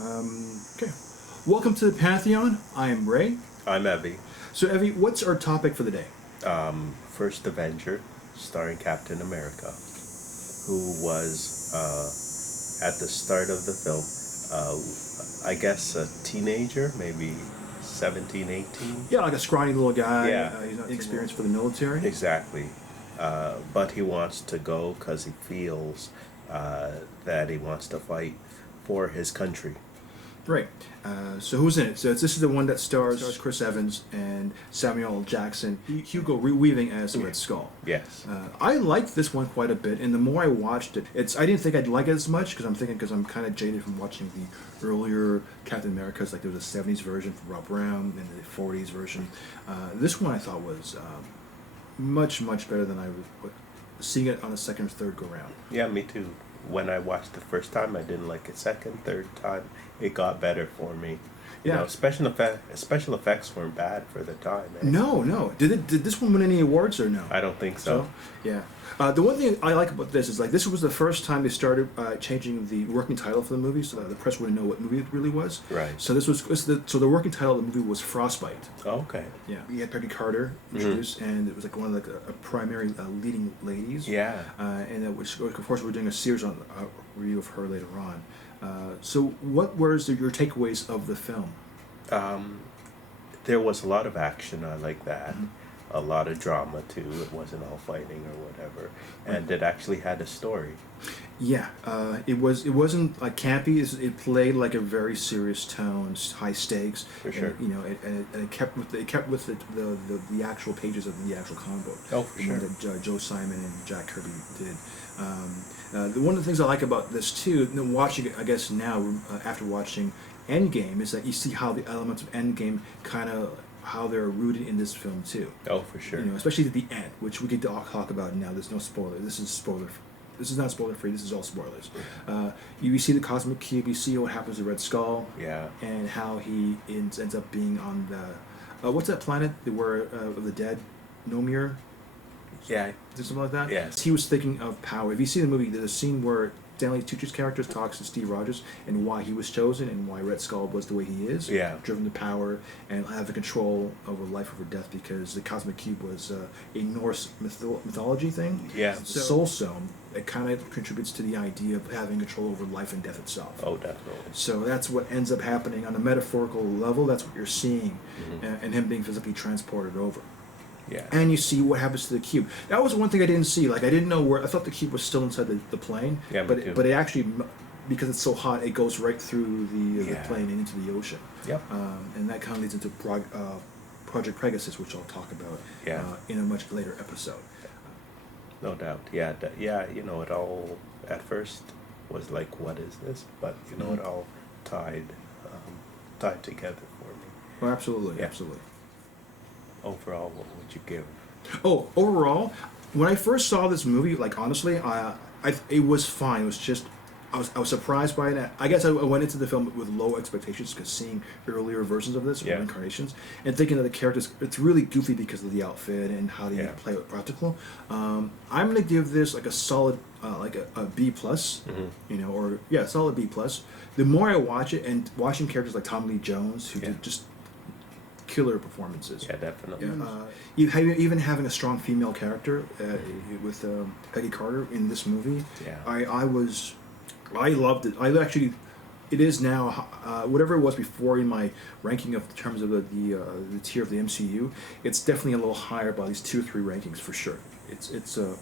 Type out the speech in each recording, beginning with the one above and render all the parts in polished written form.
Okay. Welcome to the Pantheon. I am Ray. I'm Evie. So, Evie, what's our topic for the day? First Avenger, starring Captain America, who was at the start of the film, I guess a teenager, maybe 17, 18. Yeah, like a scrawny little guy. Yeah. He's not experienced for the military. Exactly. But he wants to go because he feels that he wants to fight for his country. Right. So who's in it? So this is the one that stars Chris Evans and Samuel L. Jackson, Hugo Weaving as Red Skull. Yes. I liked this one quite a bit, and the more I watched it, I didn't think I'd like it as much because I'm kind of jaded from watching the earlier Captain Americas. Like there was a '70s version from Rob Brown and the '40s version. This one I thought was much better than I was seeing it on a second or third go round. Yeah, me too. When I watched the first time, I didn't like it. Second, third time, it got better for me. You know, special effects weren't bad for the time. Eh? No. Did this one win any awards or no? I don't think so. Yeah. The one thing I like about this is this was the first time they started changing the working title for the movie, so that the press wouldn't know what movie it really was. Right. So the working title of the movie was Frostbite. Oh, okay. Yeah. We had Peggy Carter introduced, and it was like one of a primary leading ladies. Yeah. And of course we're doing a series on review of her later on. So what were your takeaways of the film? There was a lot of action. I like that. A lot of drama too. It wasn't all fighting or whatever, and it actually had a story. Yeah, it wasn't like campy. It played like a very serious tone, high stakes. For sure. And it kept with the actual pages of the actual comic book. Oh, for sure. That Joe Simon and Jack Kirby did. One of the things I like about this too, watching it, I guess now after watching Endgame, is that you see how the elements of Endgame kind of how they're rooted in this film too. Oh, for sure. Especially at the end, which we could talk about now. There's no spoiler. This is not spoiler free. This is all spoilers. You see the cosmic cube. You see what happens to Red Skull. Yeah. And how he ends up being on the what's that planet where of the dead, Nomir? Yeah. Is it something like that? Yes. He was thinking of power. If you see the movie, there's a scene where Stanley Tucci's character talks to Steve Rogers and why he was chosen and why Red Skull was the way he is. Yeah. Driven to power and having control over life over death because the cosmic cube was a Norse mythology thing. Yeah. So, Soul Stone, it kind of contributes to the idea of having control over life and death itself. Oh, definitely. So that's what ends up happening on a metaphorical level. That's what you're seeing, and him being physically transported over. Yeah. And you see what happens to the cube. That was one thing I didn't see. Like I didn't know where. I thought the cube was still inside the plane. Yeah, but me too. But it actually, because it's so hot, it goes right through the plane and into the ocean. Yep. And that kind of leads into Project Pegasus, which I'll talk about in a much later episode. No doubt. Yeah. Yeah. It all at first was like, what is this? But it all tied together for me. Oh, absolutely. Yeah. Absolutely. Overall, what would you give? Oh, overall, when I first saw this movie, like honestly, it was fine. It was just I was surprised by it. I guess I went into the film with low expectations because seeing earlier versions of this, or incarnations, and thinking that the characters, it's really goofy because of the outfit and how they play with practical. I'm gonna give this like a solid, like a B plus, solid B plus. The more I watch it, and watching characters like Tommy Lee Jones, who did just killer performances. Yeah, definitely. Even having a strong female character with Peggy Carter in this movie, I loved it. It is now whatever it was before in my ranking of terms of the tier of the MCU. It's definitely a little higher by these 2 or 3 rankings for sure. It's a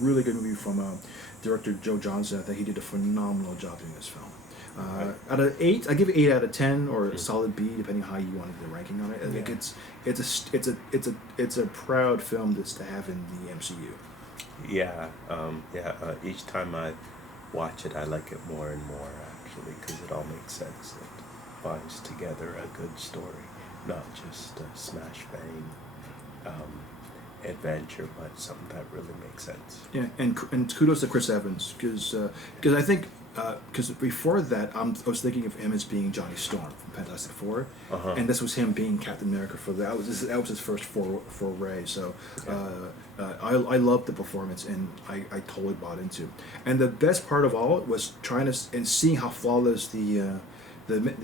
really good movie from director Joe Johnson. I think he did a phenomenal job in this film. Out of 8, I give it 8 out of 10 or a solid B, depending on how you wanted the ranking on it. I think it's a proud film to have in the MCU. Yeah, each time I watch it, I like it more and more actually because it all makes sense. It binds together a good story, not just a smash bang adventure, but something that really makes sense. Yeah, and kudos to Chris Evans because I think because before that, I was thinking of him as being Johnny Storm from Fantastic Four, and this was him being Captain America for that was his first foray. So I loved the performance, and I totally bought into. And the best part of all was trying to and seeing how flawless the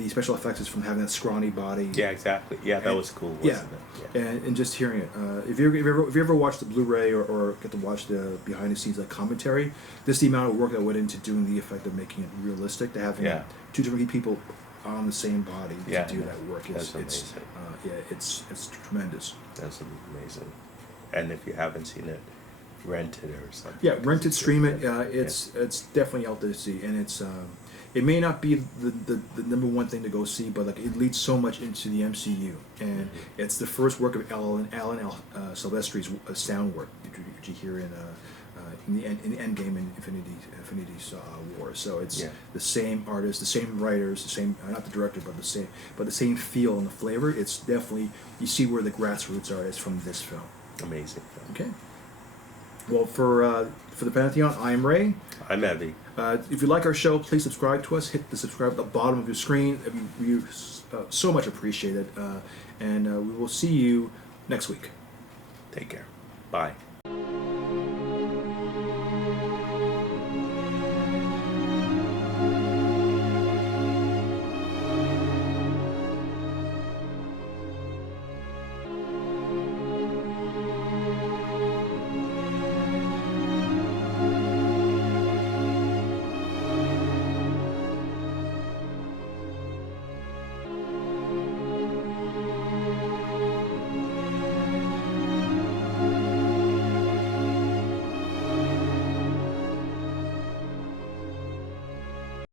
special effects is from having that scrawny body. Yeah, exactly. Yeah, that was cool, wasn't it? Yeah. And just hearing it. If you ever watched the Blu-ray or get to watch the behind the scenes like commentary, this is the amount of work that went into doing the effect of making it realistic. To having two different people on the same body to do that work. That's amazing. It's tremendous. That's amazing. And if you haven't seen it, rent it or something. Yeah, rent it, stream it. It's definitely out there to see, and it's. It may not be the number one thing to go see, but like it leads so much into the MCU, and it's the first work of Alan Silvestri's sound work, which you hear in the Endgame and Infinity's War. So it's the same artist, the same writers, the same not the director, but the same feel and the flavor. It's definitely you see where the grassroots are. It's from this film. Amazing film. Okay. Well, for the Pantheon, I'm Ray. I'm Evie. If you like our show, please subscribe to us. Hit the subscribe at the bottom of your screen. We so much appreciate it. And we will see you next week. Take care. Bye.